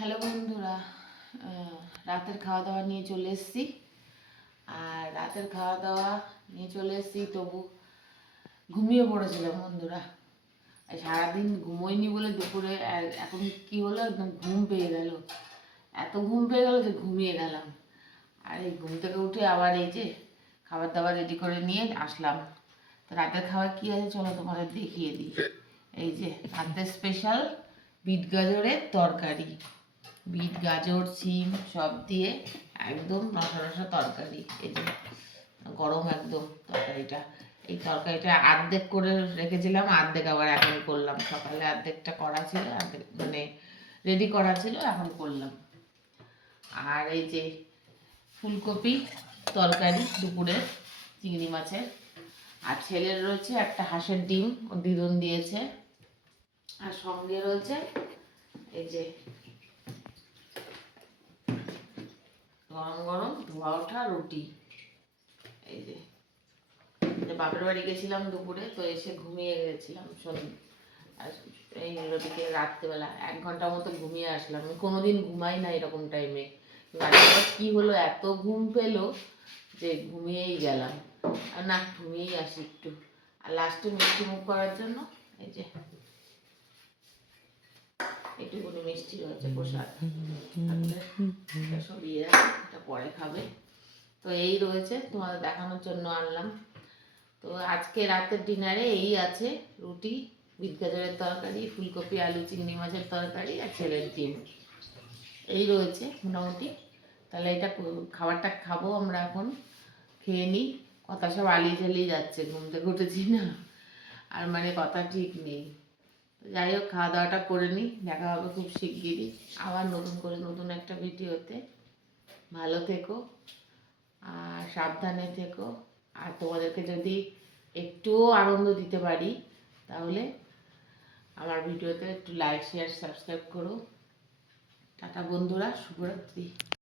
Hello বন্ধুরা, রাতের খাওয়া দাওয়া নিয়ে চলে এসেছি। আর রাতের খাওয়া দাওয়া নিয়ে চলে এসেছি, তবু ঘুমিয়ে পড়েছিলাম বন্ধুরা। সারাদিন ঘুমোইনি বলে দুপুরে এখন কি হলো, একদম ঘুম পেয়ে গেল। এত ঘুম পেয়ে গেল যে ঘুমিয়ে গেলাম। আর এই ঘুম থেকে উঠে আবার এই যে খাবার দাবার রেডি করে নিয়ে আসলাম। তো রাতের খাবার কী আছে চলো তোমাদের দেখিয়ে দিই। এই যে রাতের স্পেশাল বিট গাজরের তরকারি, বিট গাজর সিম সব দিয়ে একদম রসা রসা তরকারি। এই যে গরম একদম তরকারিটা। এই তরকারিটা আর্ধেক করে রেখেছিলাম, আর্ধেক আবার এখন করলাম। সকালে আর্ধেকটা করা ছিল, আর্ধেক মানে রেডি করা ছিল, এখন করলাম। আর এই যে ফুলকপি তরকারি দুপুরের চিংড়ি মাছের। আর ছেলের রয়েছে একটা হাঁসের ডিম, ও দিদুন দিয়েছে। আর সঙ্গে রয়েছে এই যে গরম গরম ধোয়া ওঠা রুটি। এই যে বাপের বাড়ি গেছিলাম দুপুরে, তো এসে ঘুমিয়ে গেছিলাম আর এই বিকেলে রাত্রেবেলা 1 ঘন্টা মতো ঘুমিয়ে আসলাম। আমি কোনোদিন ঘুমাই না এরকম টাইমে। আজকে কি হলো, এত ঘুম পেলো যে ঘুমিয়েই গেলাম। আর না, ঘুমিয়েই আসি একটু। আর লাস্টে মিষ্টি মুখ করার জন্য এই যে একটুখানি মিষ্টি রয়েছে প্রসাদ, সরিয়ে এটা পরে খাবে। তো এই রয়েছে, তোমাদের দেখানোর জন্য আনলাম। তো আজকে রাতের ডিনারে এই আছে: রুটি, বিট গাজরের তরকারি, ফুলকপি আলু চিংড়ি মাছের তরকারি আর ছেলের ডিম। এই রয়েছে মোটামুটি। তাহলে এটা খাবারটা খাবো আমরা এখন, খেয়ে নিই। কথা সব আলিয়ে ঝালিয়ে যাচ্ছে, ঘুম থেকে উঠেছি না, আর মানে কথা ঠিক নেই। যাই হোক, খাওয়া দাওয়াটা করে নিই, দেখা হবে খুব শিগগিরই আবার নতুন করে নতুন একটা ভিডিওতে। ভালো থেকো আর সাবধানে থেকো। আর তোমাদেরকে যদি একটুও আনন্দ দিতে পারি তাহলে আমার ভিডিওতে একটু লাইক শেয়ার সাবস্ক্রাইব করো। টাটা বন্ধুরা, শুভরাত্রি।